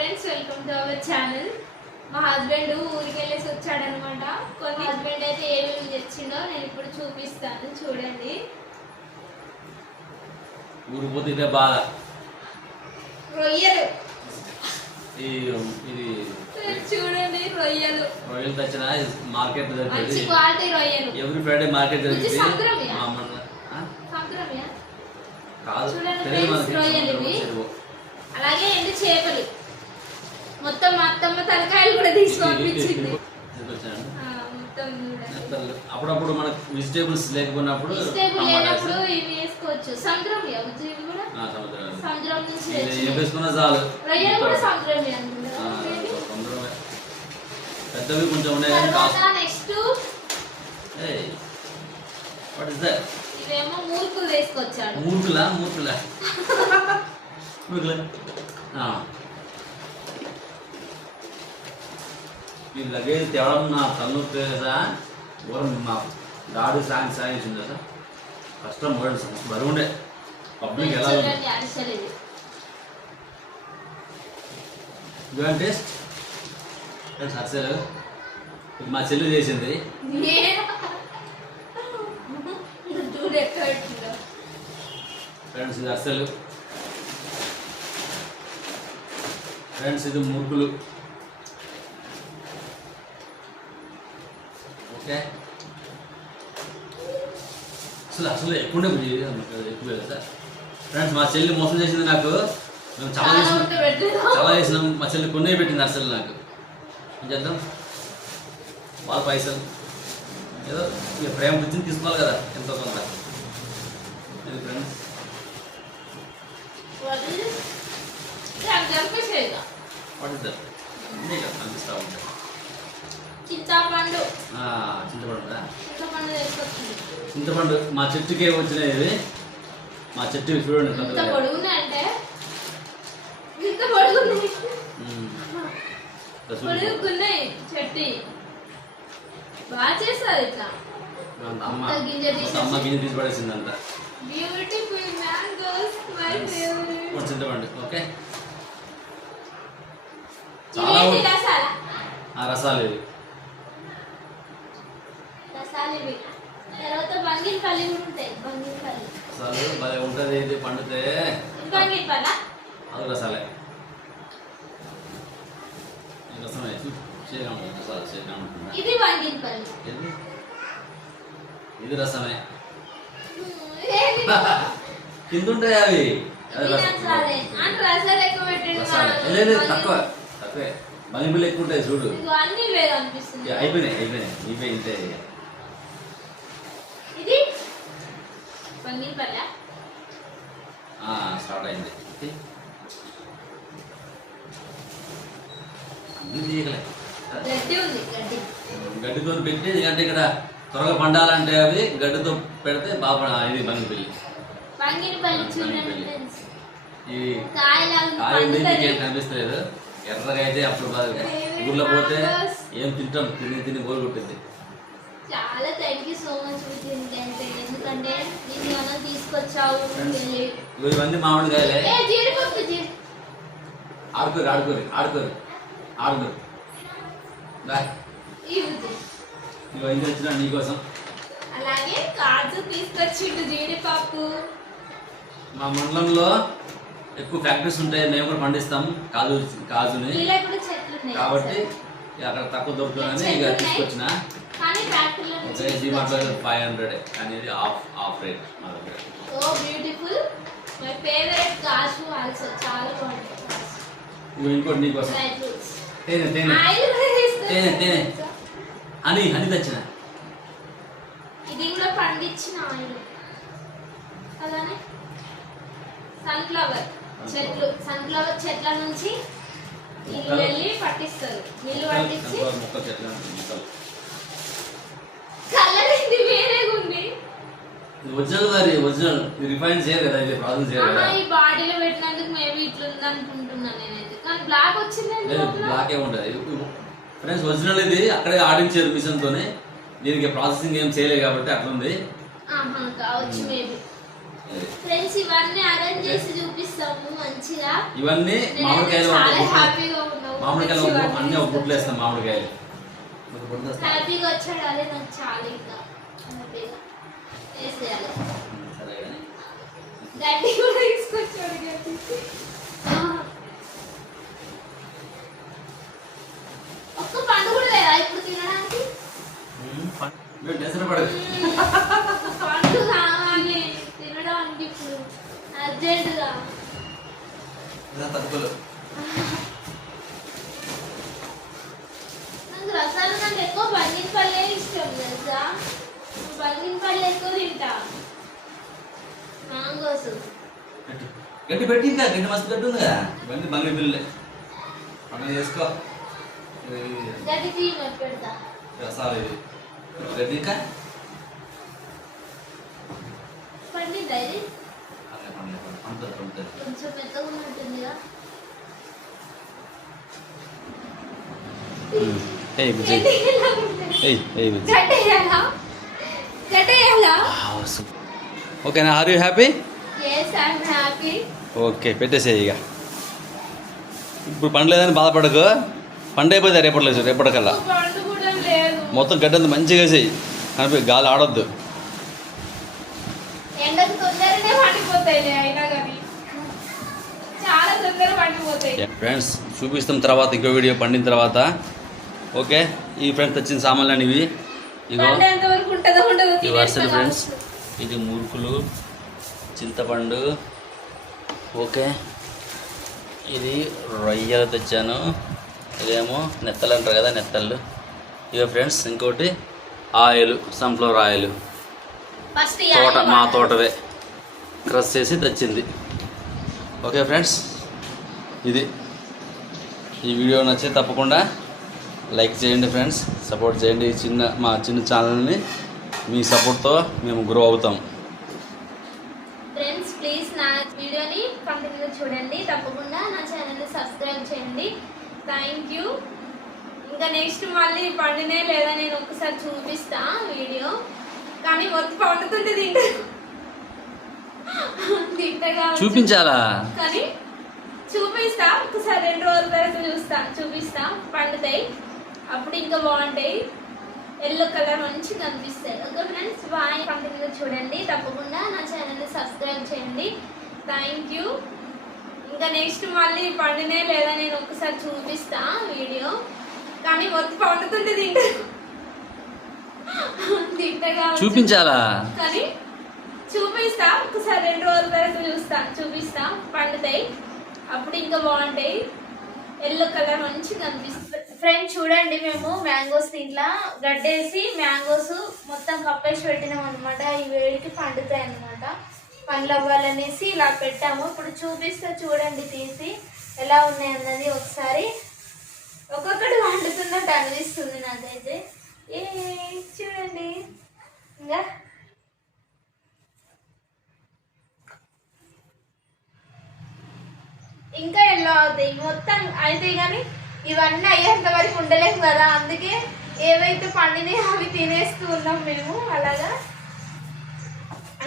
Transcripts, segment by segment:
Friends welcome to our channel. మా husband ఊరికి వెళ్ళేసి వచ్చాడనమాట. కొన్ని హస్బెండ్ అయితే ఏమేమి తెచ్చిండో నేను ఇప్పుడు చూపిస్తాను. చూడండి. ఇదే బాధ రొయ్యలు. ఇది చూడండి రొయ్యలు. రొయ్యలు తెచ్చిన మార్కెట్ మంచి క్వాలిటీ రొయ్యలు. ఎవ్రీ ఫ్రైడే మార్కెట్ కాదు. అలాగే ఎండు చేపలు? మొత్తం మా అత్తమ్మ తలకాయలు కూడా తీసి పంపించింది. అప్పుడప్పుడు మనకు వెజిటేబుల్స్ లేకపోయినప్పుడు లేనప్పుడు ఇవి వేసుకోవచ్చు. కూడా. సముద్రం నుంచి ఏం. వేసుకున్నా చాలు. రొయ్యలు కూడా. సముద్రమే. పెద్దవి కొంచెం ఉన్నాయి కానీ నెక్స్ట్ వాట్ ఇస్ దట్ ఇవేమో మూర్కులు వేసుకొచ్చాడు మూర్ఖులా మూర్ఖులా మూర్ఖులా ఈ లగేజ్ తేవడం నా తల్లు తెలుసా ఘోరం మా గాడి సాంగ్ సాగించింది కదా. కష్టం పోయడం బరువు ఉండే పబ్లిక్ ఎలా గుడ్ టేస్ట్ అసలు ఇది మా చెల్లి చేసింది. ఫ్రెండ్స్ ఇది అసలు ఫ్రెండ్స్ ఇది ముగ్గులు ఓకే. అసలు అసలు ఎక్కువ ఎక్కువ సార్. ఫ్రెండ్స్ మా చెల్లి మోసం చేసింది నాకు. మేము చాలా చేసినాం. చాలా చేసినాం. మా చెల్లి కొన్నే పెట్టింది అసలు నాకు. ఏం చేద్దాం? వాళ్ళ పైసలు. ఏదో ఇక ప్రేమ గురించి తీసుకోవాలి కదా ఎంతో కొంత ఇది ఫ్రెండ్స్ What is this? దాన్ని చంపేసేయ్ ఇక. వాట్ ఇస్ దట్ అన్నీ కదా కనిపిస్తూ ఉంటాయి చింతపండు ఆ, చింతపండు చింతపండు వేసుకొచ్చింది చింతపండు మా చెట్టుకే వచ్చినాయి ఇవి. మా చెట్టు చూడండి ఇంత పెద్దగా. పొడుగున్నాయి. అంటే ఇంత పొడుగున్నాయి ఉమ్. రసం. పొడుగున్నాయి చెట్టు బాగా చేస్తారు ఇట్లా అంత అమ్మ అంత గింజ అంత తీసేసి. అమ్మ గింజ తీసి పడేసింది అంత బ్యూటిఫుల్ మ్యాంగోస్ మై ఫేవరెట్ ఒక చింతపండు ఓకే చాలా ఇవేంటి ఉ- రసాల ఆ రసాలు ఇవి రసాలు ఇవి తర్వాత బంగినపల్లి కూడా ఉంటాయి. బంగినపల్లి రసాలు భలే ఉంటుంది ఇది పండితే. బంగినపల్ల అది రసాలే రసమే ఇది బంగినపల్లి ఇది ఇది రసమే. కింద ఉంటాయి అవి. తక్కువ తక్కువే. బంగిబిల్లి ఎక్కువ ఉంటాయి చూడు. అయిపోయినాయి అయిపోయినాయి. ఇవే ఇంతే ఇది స్టార్ట్ అయింది. ఓకే. అన్నీ తీయగలే. గడ్డి ఉంది గడ్డి. గడ్డితో పెట్టి ఎందుకంటే ఇక్కడ త్వరగా పండాలంటే అవి గడ్డితో పెడితే బాగా ఇది బంగిపల్లి చూడండి. ఫ్రెండ్స్. ఇది కాయ కనిపిస్తలేదు. ఎర్రగా అయితే అప్పుడు బాగా ఊర్లో పోతే ఏం తింటాం తిని తిని బోరు కొట్టింది చాలా థ్యాంక్ యూ సో మచ్ ఎందుకంటే నేను తీసుకొచ్చావు? ఇవన్నీ మామిడికాయలే. ఆడుకోరు ఆడుకోరు ఆడుకోరు ఆడుకోరు. బాయ్. ఇవి ఇగో ఇంటి వచ్చిన నీకోసం అలాగే కాజు తీసుకొచ్చిండు జీడిపప్పు. మా మండలంలో ఎక్కువ ఫ్యాక్టరీస్ ఉంటాయి మేము కూడా పండిస్తాం కాజు కాజుని. కాబట్టి అక్కడ తక్కువ దొరుకుతుందని ఇక తీసుకొచ్చిన. కానీ ఫ్యాక్టరీలో ఒక జీమాట్లో ఫైవ్ హండ్రెడ్ అనేది ఆఫ్ ఆఫ్ రేట్ మా దగ్గర. So beautiful. My favourite kaju also. చాలా ఇంకోటి నీకోసం. తేనె తేనె. తేనె, తేనె. తెచ్చిన. ఇది కూడా పండించిన ఆయిల్. అలానే సన్ఫ్లవర్ చెట్లు. సన్ఫ్లవర్ చెట్ల నుంచి. వెళ్ళి పట్టిస్తారు. నీళ్ళు పట్టించి మొక్క చెట్లు మొక్కలు కలర్ ఇది వేరేగా ఉంది ఇది ఒరిజినల్ మరి ఒరిజినల్. ఇది రిఫైన్ చేయరు కదా ఇది ప్రాసెస్ చేయరు కదా ఈ బాడీలో పెట్టినందుకు మేబీ ఇట్లా ఉంది అనుకుంటున్నాను నేనైతే కానీ బ్లాక్ వచ్చింది బ్లాక్ ఏ ఉంటుంది ఫ్రెండ్స్ ఒరిజినల్ ఇది. అక్కడే ఆడించారు మిషన్ తోనే. దీనికి ప్రాసెసింగ్ ఏం చేయలేదు కాబట్టి అట్లా ఉంది కావచ్చు మేబీ ఫ్రెండ్స్ ఇవన్నీ అరేంజ్ చేసి చూపిస్తాము మంచిగా. ఇవన్నీ మామిడికాయలు మామిడికాయలు అన్ని ఒక బుట్లు వేస్తాం మామిడికాయలు. హ్యాపీగా వచ్చాడు అదే నాకు చాలా ఇంకా. హ్యాపీగా వేసేయాలి గడ్డి కూడా తీసుకొచ్చాడు గడ్డి ఒక్క పండు కూడా లేదా ఇప్పుడు తినడానికి పండు కావాలి తినడానికి ఇప్పుడు అర్జెంటుగా నాకు రసాలు ఎక్కువ బంగిన ఇష్టం తెలుసా? బంగిన పళ్ళు ఎక్కువ తింటా మ్యాంగోస్ గట్టి పెట్టి ఇంకా గట్టి మస్తు గట్టి ఉంది కదా బండి బంగి పిల్లలే పండుగ చేసుకో. గడ్డి తీయమని పెడతా. రసాలు ఇది. గడ్డి ఇంకా? పండిందా ఇది? కొంచెం మెత్తగా ఉన్నట్టుందిగా. ఏయ్ బుజ్జి. గడ్డి ఎలా ఉంటుంది? ఏయ్ ఏయ్ బుజ్జి గడ్డి ఎలా గడ్డి ఎలా ఓకేనా ఆర్ యూ హ్యాపీ ఓకే పెట్టేసేయి ఇక. ఇప్పుడు పండు లేదని బాధపడకు. పండు అయిపోతే రేపట్లో రేపటికల్లా. లేదు. మొత్తం గడ్డంతా మంచిగా వేసేయి కనిపి గాలి ఆడొద్దు. ఫ్రెండ్స్ చూపిస్తాం తర్వాత ఇంకో వీడియో పండిన తర్వాత. ఓకే ఈ ఫ్రెండ్స్ తెచ్చిన సామాన్లు అనేవి ఇగో. ఫ్రెండ్స్. ఇది మురుకులు చింతపండు ఓకే. ఇది రొయ్యలు తెచ్చాను. ఇదేమో నెత్తలు అంటారు కదా నెత్తళ్ళు. ఇక ఫ్రెండ్స్ ఇంకోటి ఆయిల్ సన్ఫ్లవర్ ఆయిల్. తోట మా. తోటవే. క్రష్ చేసి తెచ్చింది. ఓకే ఫ్రెండ్స్ ఇది. ఈ వీడియో నచ్చితే తప్పకుండా లైక్ చేయండి ఫ్రెండ్స్ సపోర్ట్ చేయండి ఈ చిన్న మా చిన్న ఛానల్ని మీ సపోర్ట్తో మేము గ్రో అవుతాం. ఫ్రెండ్స్ ప్లీజ్ నా వీడియోని కంటిన్యూగా చూడండి. తప్పకుండా నా ఛానల్ని సబ్స్క్రైబ్ చేయండి. థ్యాంక్ యూ ఇంకా నెక్స్ట్ మళ్ళీ పండినే లేదా నేను ఒకసారి చూపిస్తా వీడియో. కానీ మొత్తం పండుతుంటే తింటా తింటగా చూపించాలా? కానీ చూపిస్తా. ఒకసారి రెండు రోజుల తర్వాత చూస్తా. చూపిస్తా. పండుతాయి. అప్పుడు ఇంకా బాగుంటాయి. ఎల్లో కలర్ మంచి కనిపిస్తాయి ఓకే ఫ్రెండ్స్ బాయ్. కంటిన్యూగా చూడండి. తప్పకుండా నా ఛానల్ని సబ్స్క్రైబ్ చేయండి. థ్యాంక్ యూ ఇంకా నెక్స్ట్ మళ్ళీ పండినే లేదా నేను ఒకసారి చూపిస్తా వీడియో. కానీ మొత్తం పండుతుంటే తింటా. తింటగా చూపించాలా? కానీ చూపిస్తా. ఒకసారి రెండు రోజుల తర్వాత చూస్తా. చూపిస్తా. పండుతాయి. అప్పుడు ఇంకా బాగుంటాయి. ఎల్లో కలర్ మంచి కనిపిస్తుంది. ఫ్రెండ్ చూడండి మేము మ్యాంగోస్ దీంట్లో గడ్డేసి మ్యాంగోస్ మొత్తం కప్పేసి పెట్టినాం అనమాట ఈ వేడికి పండుతాయి అనమాట పండ్లు అవ్వాలనేసి ఇలా పెట్టాము. ఇప్పుడు చూపిస్తే చూడండి తీసి ఎలా ఉన్నాయి అన్నది ఒకసారి. ఒక్కొక్కటి వండుతున్నట్టు అనిపిస్తుంది నాకైతే. ఏ చూడండి. ఇంకా? ఇంకా ఎలా అవుతాయి? మొత్తం అయితే కానీ ఇవన్నీ అయ్యేంత వరకు ఉండలేము కదా. అందుకే ఏవైతే పండినాయి అవి తినేస్తూ ఉన్నాం మేము. అలాగా?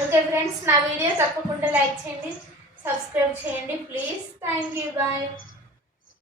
ఓకే ఫ్రెండ్స్ నా వీడియో తప్పకుండా లైక్ చేయండి సబ్స్క్రైబ్ చేయండి. Please thank you bye.